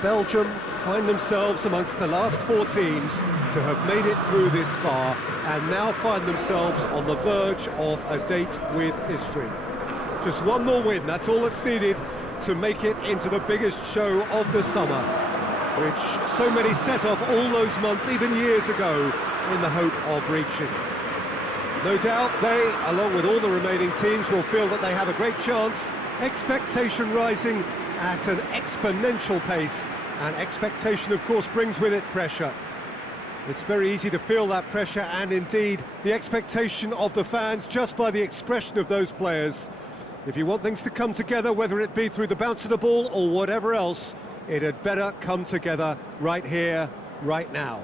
Belgium find themselves amongst the last four teams to have made it through this far and now find themselves on the verge of a date with history. Just one more win, that's all that's needed to make it into the biggest show of the summer, which so many set off all those months, even years ago, in the hope of reaching. No doubt they, along with all the remaining teams, will feel that they have a great chance, expectation rising at an exponential pace, and expectation, of course, brings with it pressure. It's very easy to feel that pressure, and indeed the expectation of the fans just by the expression of those players. If you want things to come together, whether it be through the bounce of the ball or whatever else, it had better come together right here, right now.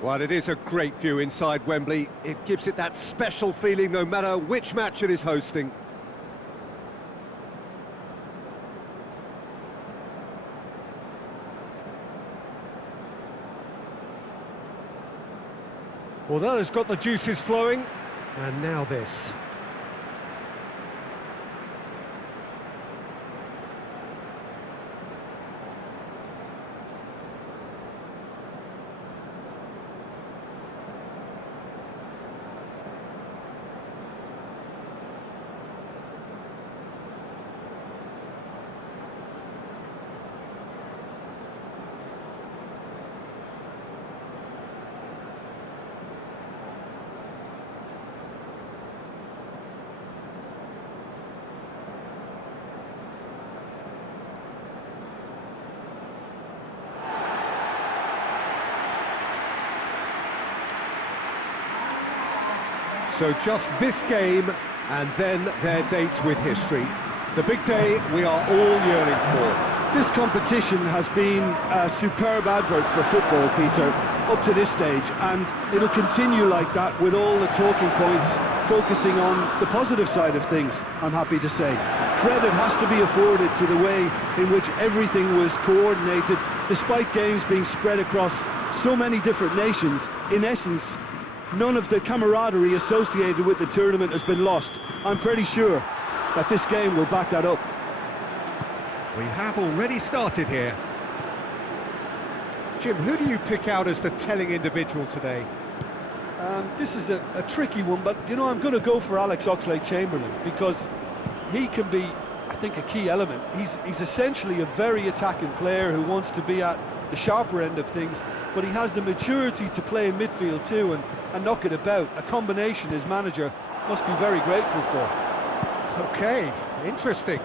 Well, it is a great view inside Wembley. It gives it that special feeling no matter which match it is hosting. Well, that has got the juices flowing, and now this. So just this game, and then their date with history. The big day we are all yearning for. This competition has been a superb advert for football, Peter, up to this stage, and it'll continue like that with all the talking points focusing on the positive side of things, I'm happy to say. Credit has to be afforded to the way in which everything was coordinated, despite games being spread across so many different nations. In essence, none of the camaraderie associated with the tournament has been lost. I'm pretty sure that this game will back that up. We have already started here. Jim, who do you pick out as the telling individual today? This is a tricky one, but, you know, I'm going to go for Alex Oxlade-Chamberlain because he can be, I think, a key element. He's essentially a very attacking player who wants to be at the sharper end of things, but he has the maturity to play in midfield too and knock it about, a combination his manager must be very grateful for. Okay, interesting.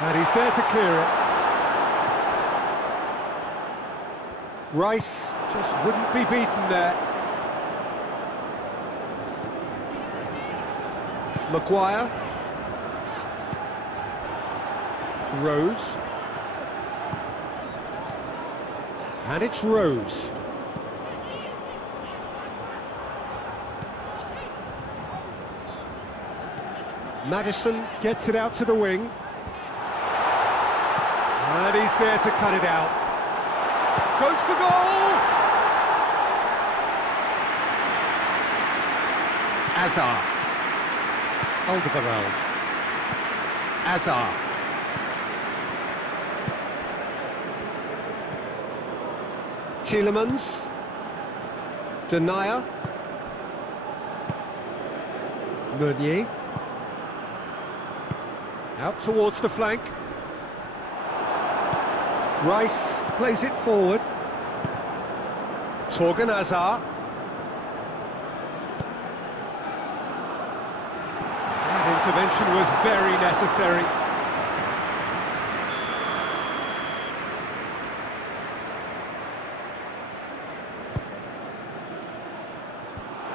And he's there to clear it. Rice just wouldn't be beaten there. Maguire. Rose. And it's Rose. Maddison gets it out to the wing. And he's there to cut it out. Goes for goal! Azar. Alderweireld. Azar. Tielemans. Denier. Meunier. Out towards the flank. Rice plays it forward. Torgan Hazard. That intervention was very necessary.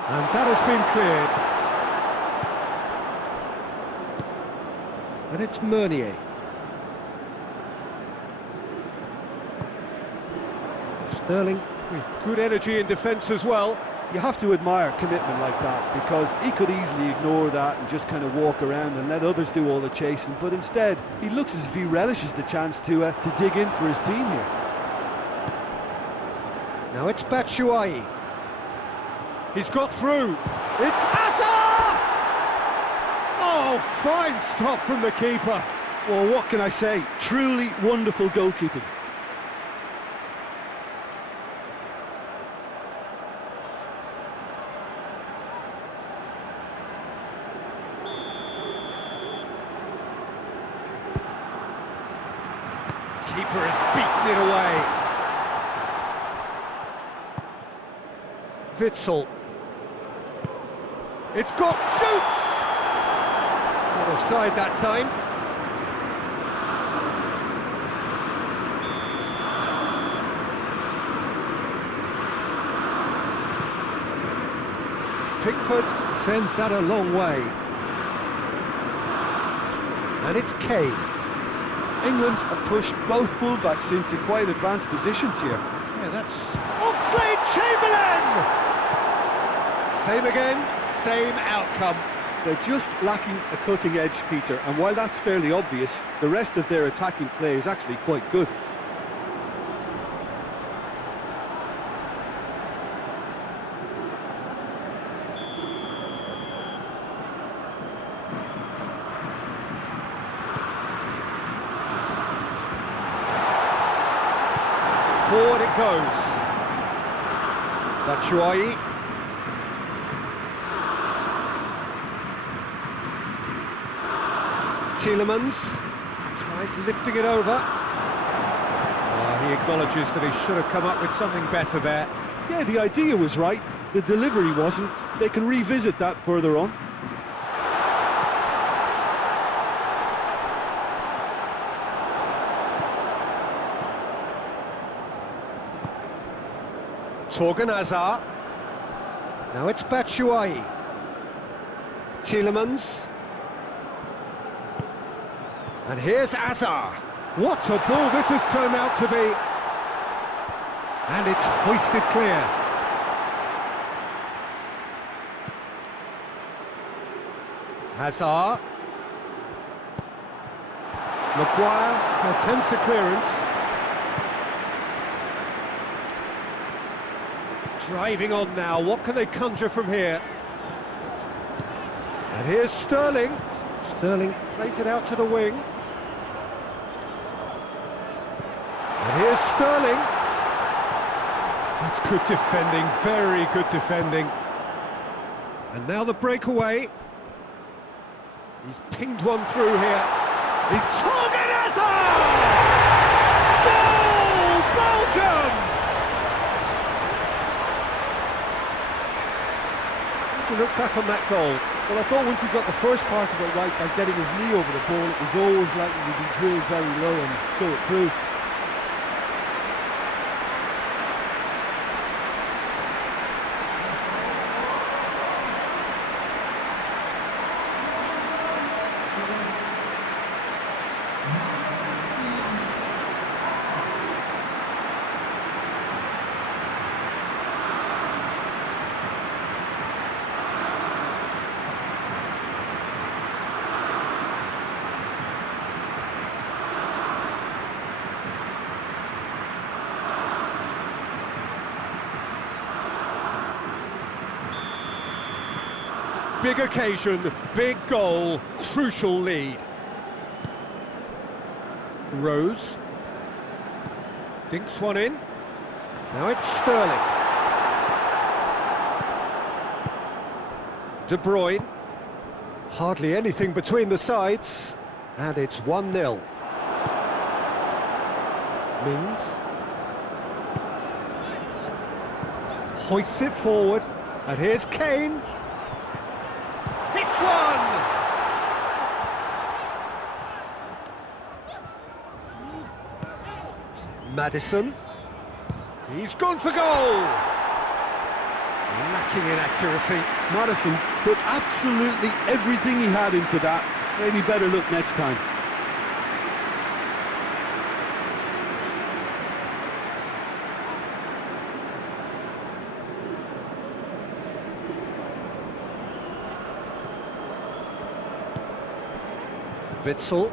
And that has been cleared. And it's Meunier. Sterling with good energy in defence as well. You have to admire commitment like that, because he could easily ignore that and just kind of walk around and let others do all the chasing, but instead he looks as if he relishes the chance to dig in for his team here. Now it's Batshuayi. He's got through. It's Azar! Oh, fine stop from the keeper. Well, what can I say? Truly wonderful goalkeeping. Keeper has beaten it away. Witsel. It's got shoots! Not offside that time. Pickford sends that a long way. And it's Kane. England have pushed both fullbacks into quite advanced positions here. Yeah, that's Oxlade-Chamberlain! Same again, same outcome. They're just lacking a cutting edge, Peter, and while that's fairly obvious, the rest of their attacking play is actually quite good. Forward it goes. Batshuayi. Tielemans tries lifting it over. He acknowledges that he should have come up with something better there. Yeah, the idea was right, the delivery wasn't. They can revisit that further on. Torgan Hazard. Now it's Batshuayi. Tielemans. And here's Hazard. What a ball this has turned out to be. And it's hoisted clear. Hazard. Maguire attempts a clearance. Driving on now, what can they conjure from here? And here's Sterling. Sterling plays it out to the wing. And here's Sterling. That's good defending, very good defending. And now the breakaway. He's pinged one through here. It's Torgan Hazard! Goal, Belgium! To look back on that goal. Well, I thought once he got the first part of it right by getting his knee over the ball, it was always likely to be drilled very low, and so it proved. Big occasion, big goal, crucial lead. Rose. Dinks one in. Now it's Sterling. De Bruyne. Hardly anything between the sides. And it's 1-0. Mings. Hoists it forward. And here's Kane. Hits one! Maddison. He's gone for goal! Lacking in accuracy. Maddison put absolutely everything he had into that. Maybe better look next time. Witsel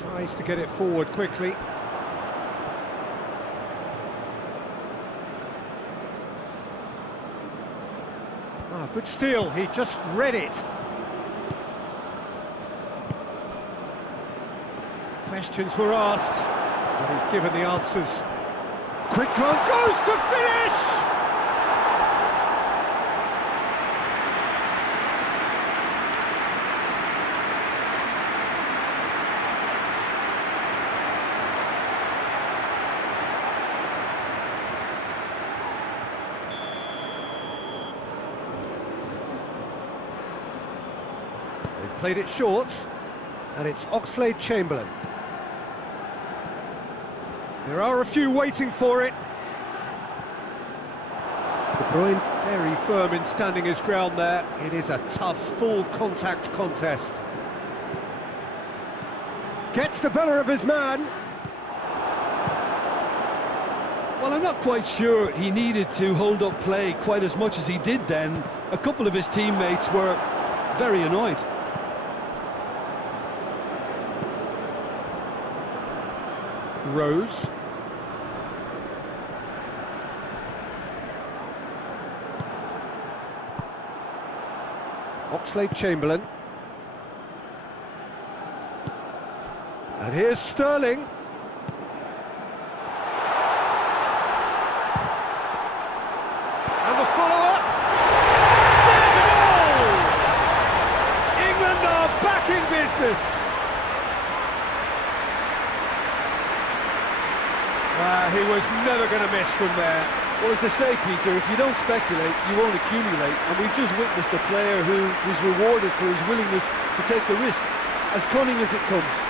tries to get it forward quickly. Good steal, he just read it. Questions were asked, but he's given the answers. Quick run, goes to finish! They've played it short, and it's Oxlade-Chamberlain. There are a few waiting for it. De Bruyne very firm in standing his ground there. It is a tough, full-contact contest. Gets the better of his man. Well, I'm not quite sure he needed to hold up play quite as much as he did then. A couple of his teammates were very annoyed. Rose. Oxlade-Chamberlain. And here's Sterling. And the follow-up. There's a goal! England are back in business. He was never going to miss from there. Well, as they say, Peter, if you don't speculate, you won't accumulate. And we've just witnessed a player who was rewarded for his willingness to take the risk, as cunning as it comes.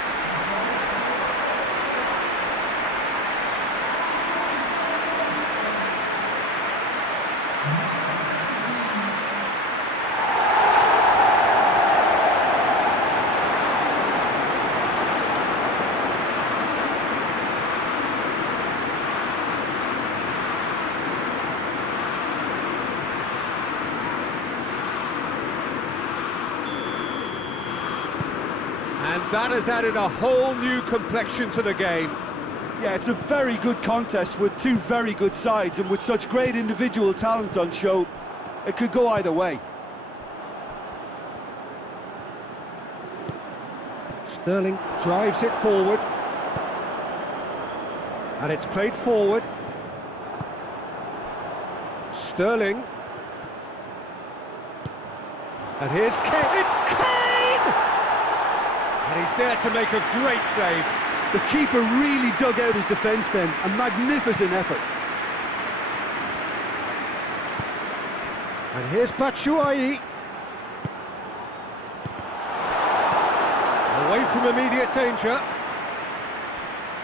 And that has added a whole new complexion to the game. Yeah, it's a very good contest with two very good sides, and with such great individual talent on show, it could go either way. Sterling drives it forward. And it's played forward. Sterling. And here's Kane. It's Kane! And he's there to make a great save. The keeper really dug out his defence then, a magnificent effort. And here's Batshuayi. Away from immediate danger.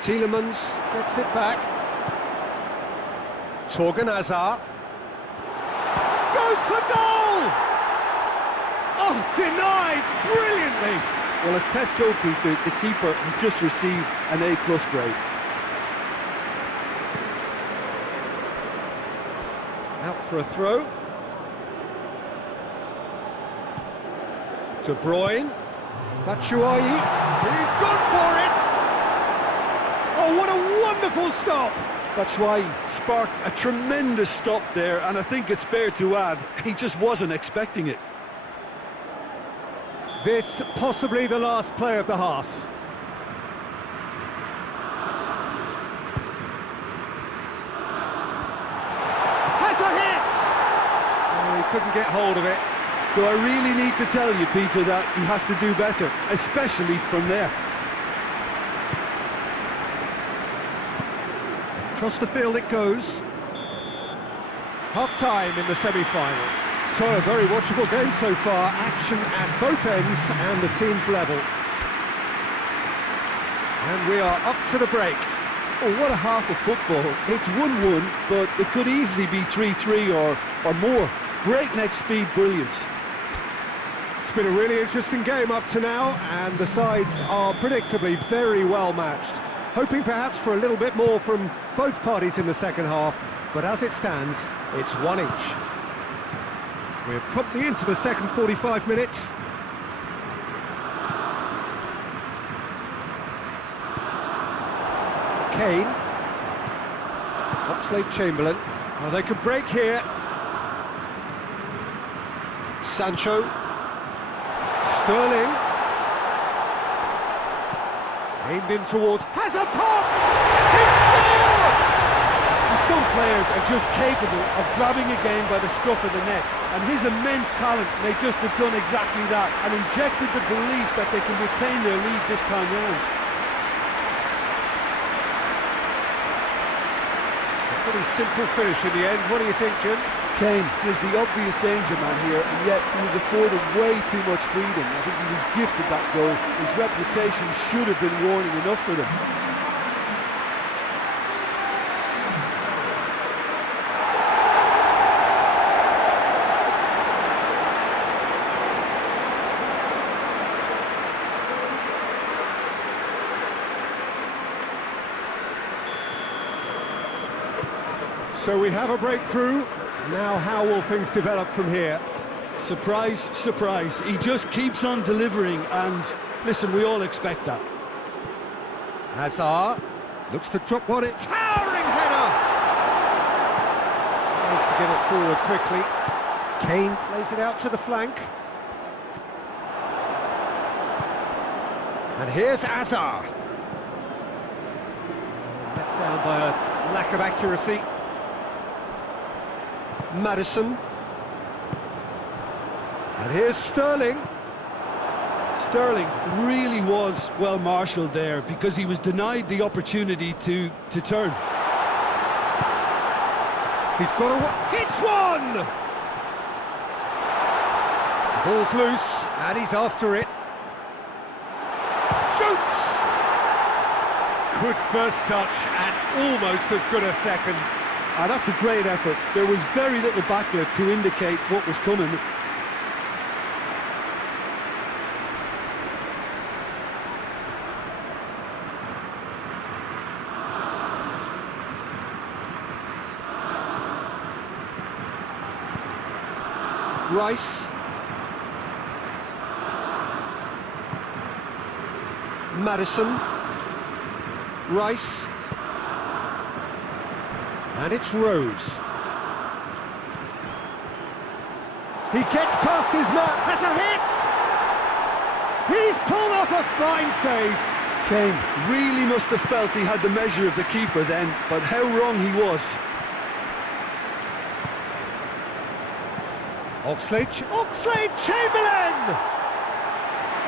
Tielemans gets it back. Torgan Hazard. Goes for goal! Oh, denied brilliantly. Well, as Tesco, Peter, the keeper has just received an A+ grade. Out for a throw. De Bruyne. Batshuayi. He's gone for it! Oh, what a wonderful stop! Batshuayi sparked a tremendous stop there, and I think it's fair to add, he just wasn't expecting it. This possibly the last play of the half. Has a hit! Oh, he couldn't get hold of it. Do I really need to tell you, Peter, that he has to do better, especially from there? Across the field it goes. Half-time in the semi-final. So, a very watchable game so far. Action at both ends and the team's level. And we are up to the break. Oh, what a half of football. It's 1-1, but it could easily be 3-3 or more. Breakneck speed brilliance. It's been a really interesting game up to now, and the sides are predictably very well matched. Hoping perhaps for a little bit more from both parties in the second half, but as it stands, it's one each. We're promptly into the second 45 minutes. Kane. Oxlade-Chamberlain. Oh, they could break here. Sancho. Sterling. Aimed in towards, has a pop! He scored! And some players are just capable of grabbing a game by the scruff of the neck, and his immense talent may just have done exactly that and injected the belief that they can retain their lead this time round. A pretty simple finish in the end. What do you think, Jim? Kane is the obvious danger man here, and yet he was afforded way too much freedom. I think he was gifted that goal. His reputation should have been warning enough for them. So we have a breakthrough. Now how will things develop from here? Surprise, surprise. He just keeps on delivering, and listen, we all expect that. Hazard looks to drop one in. Towering header! Tries to get it forward quickly. Kane plays it out to the flank. And here's Hazard. Let down by a lack of accuracy. Maddison. And here's Sterling. Sterling really was well marshalled there because he was denied the opportunity to turn. He's got a... hits one! The ball's loose, and he's after it. Shoots! Good first touch, and almost as good a second. Ah, that's a great effort. There was very little backlift to indicate what was coming. Rice. Maddison. Rice. And it's Rose. He gets past his mark, has a hit! He's pulled off a fine save. Kane really must have felt he had the measure of the keeper then, but how wrong he was. Oxlade-Chamberlain!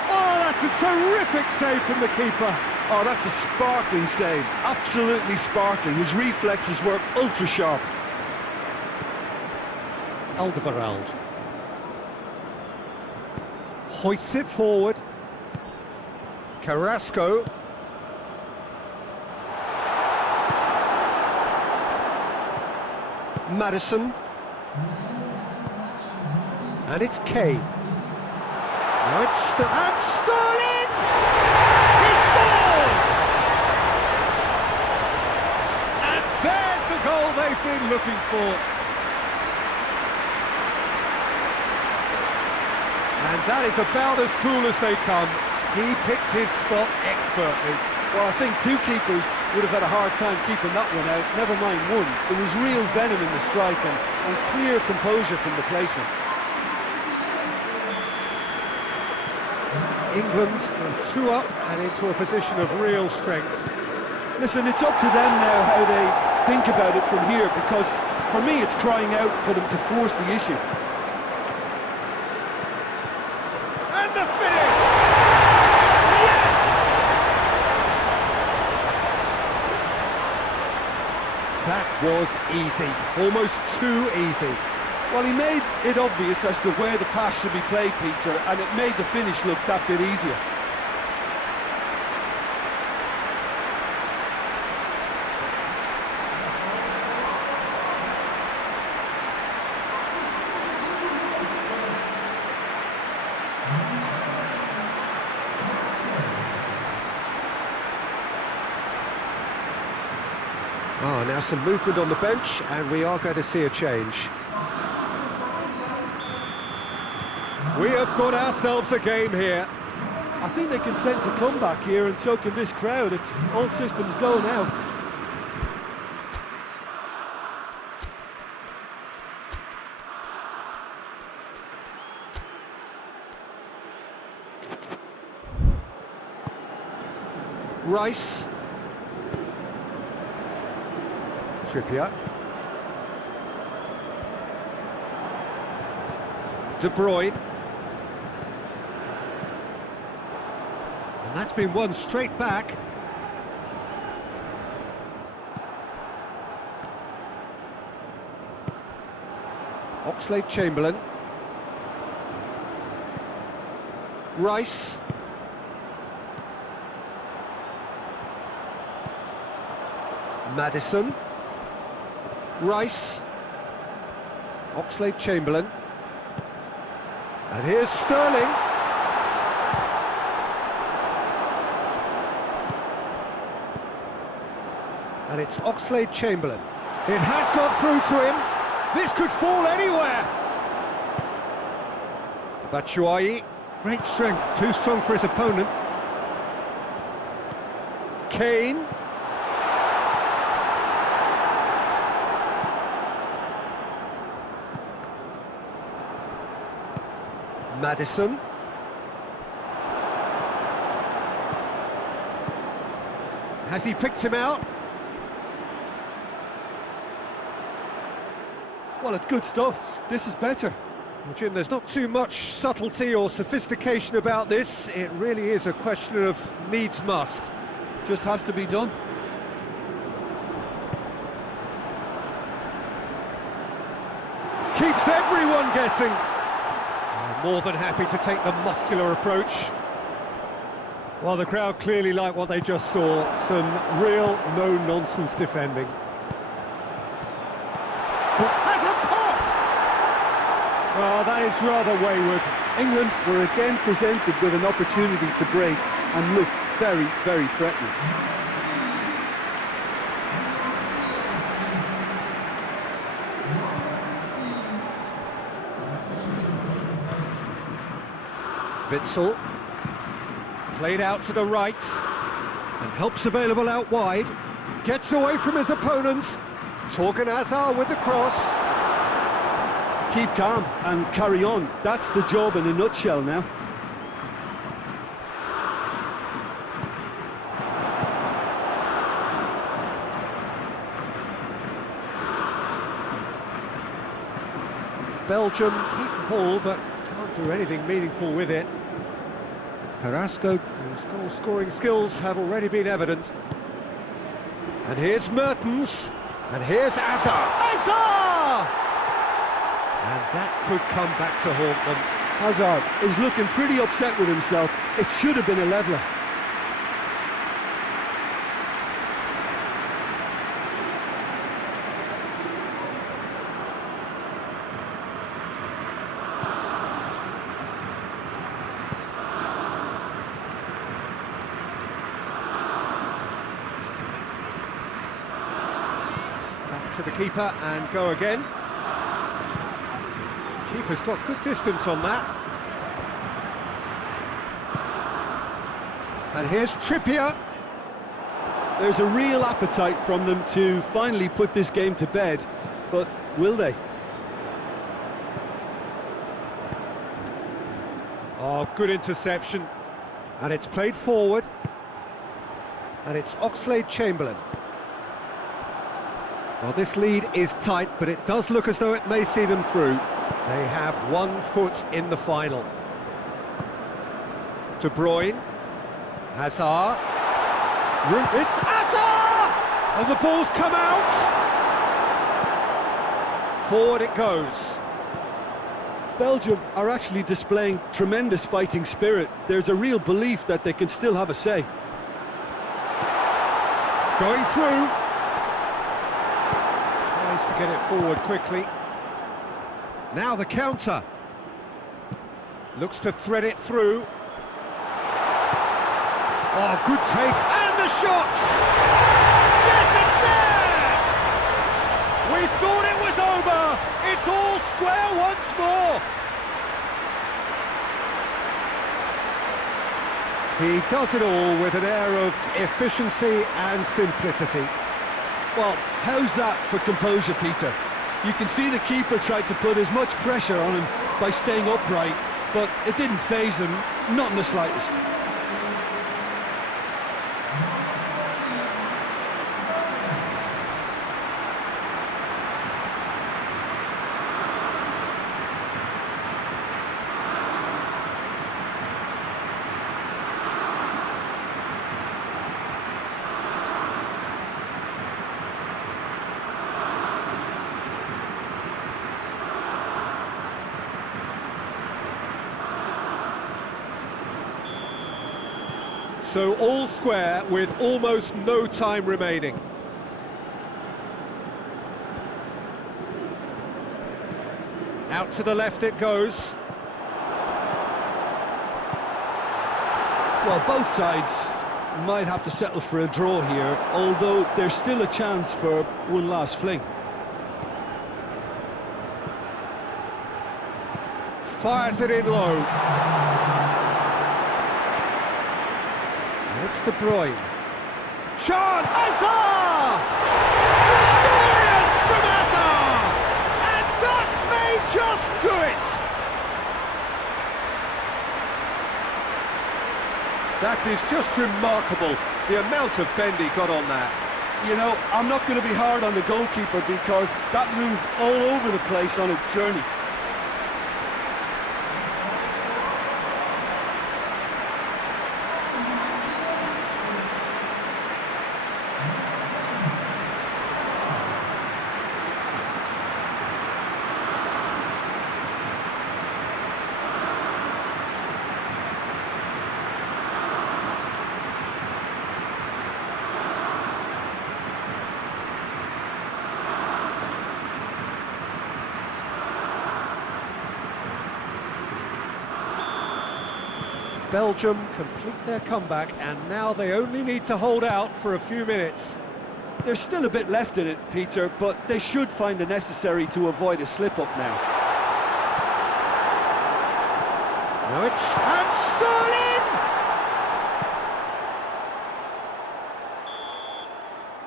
Oh, that's a terrific save from the keeper. Oh, that's a sparkling save, absolutely sparkling. His reflexes were ultra sharp. Alderweireld hoists it forward. Carrasco. Maddison. And it's Kane. Now it's and Sterling! He scores! And there's the goal they've been looking for. And that is about as cool as they come. He picked his spot expertly. Well, I think two keepers would have had a hard time keeping that one out, never mind one. There was real venom in the strike and clear composure from the placement. England are 2 up and into a position of real strength. Listen, it's up to them now how they think about it from here, because for me it's crying out for them to force the issue. And the finish! Yes! That was easy, almost too easy. Well, he made it obvious as to where the pass should be played, Peter, and it made the finish look that bit easier. Ah, now some movement on the bench, and we are going to see a change. We have got ourselves a game here. I think they can sense a comeback here, and so can this crowd. It's all systems go now. Rice. Trippier. De Bruyne. And that's been won straight back. Oxlade-Chamberlain. Rice. Maddison. Rice. Oxlade-Chamberlain. And here's Sterling. And it's Oxlade-Chamberlain. It has got through to him. This could fall anywhere. Batshuayi. Great strength, too strong for his opponent. Kane. Maddison. Has he picked him out? Well, it's good stuff. This is better. Well, Jim, there's not too much subtlety or sophistication about this. It really is a question of needs must. Just has to be done. Keeps everyone guessing. More than happy to take the muscular approach. Well, the crowd clearly like what they just saw. Some real no-nonsense defending. Has a pop! Well, that is rather wayward. England were again presented with an opportunity to break and look very, very threatening. Witsel, played out to the right, and helps available out wide, gets away from his opponents, Torgan Hazard with the cross. Keep calm and carry on. That's the job in a nutshell now. Belgium keep the ball, but can't do anything meaningful with it. Carrasco, whose goal-scoring skills have already been evident. And here's Mertens, and here's Hazard. Hazard! And that could come back to haunt them. Hazard is looking pretty upset with himself. It should have been a leveller. To the keeper and go again. Keeper's got good distance on that. And here's Trippier. There's a real appetite from them to finally put this game to bed, but will they? Oh, good interception. And it's played forward. And it's Oxlade-Chamberlain. Well, this lead is tight, but it does look as though it may see them through. They have 1 foot in the final. De Bruyne. Hazard. It's Hazard! And the ball's come out! Forward it goes. Belgium are actually displaying tremendous fighting spirit. There's a real belief that they can still have a say. Going through. To get it forward quickly. Now the counter. Looks to thread it through. Oh, good take. And the shot! Yes, it's there! We thought it was over. It's all square once more. He does it all with an air of efficiency and simplicity. Well, how's that for composure, Peter? You can see the keeper tried to put as much pressure on him by staying upright, but it didn't faze him, not in the slightest. So all square with almost no time remaining. Out to the left it goes. Well, both sides might have to settle for a draw here, although there's still a chance for one last fling. Fires it in low. And it's De Bruyne. Chance! Hazard! Glorious from Hazard! And that may just do it! That is just remarkable, the amount of bend he got on that. You know, I'm not going to be hard on the goalkeeper because that moved all over the place on its journey. Belgium complete their comeback, and now they only need to hold out for a few minutes. There's still a bit left in it, Peter, but they should find the necessary to avoid a slip-up now. Now it's... and Sterling!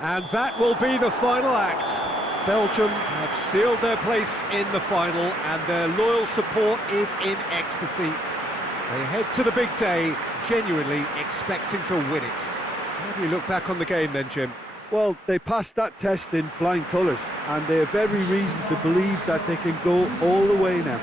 And that will be the final act. Belgium have sealed their place in the final, and their loyal support is in ecstasy. They head to the big day, genuinely expecting to win it. How do you look back on the game then, Jim? Well, they passed that test in flying colours, and they have every reason to believe that they can go all the way now.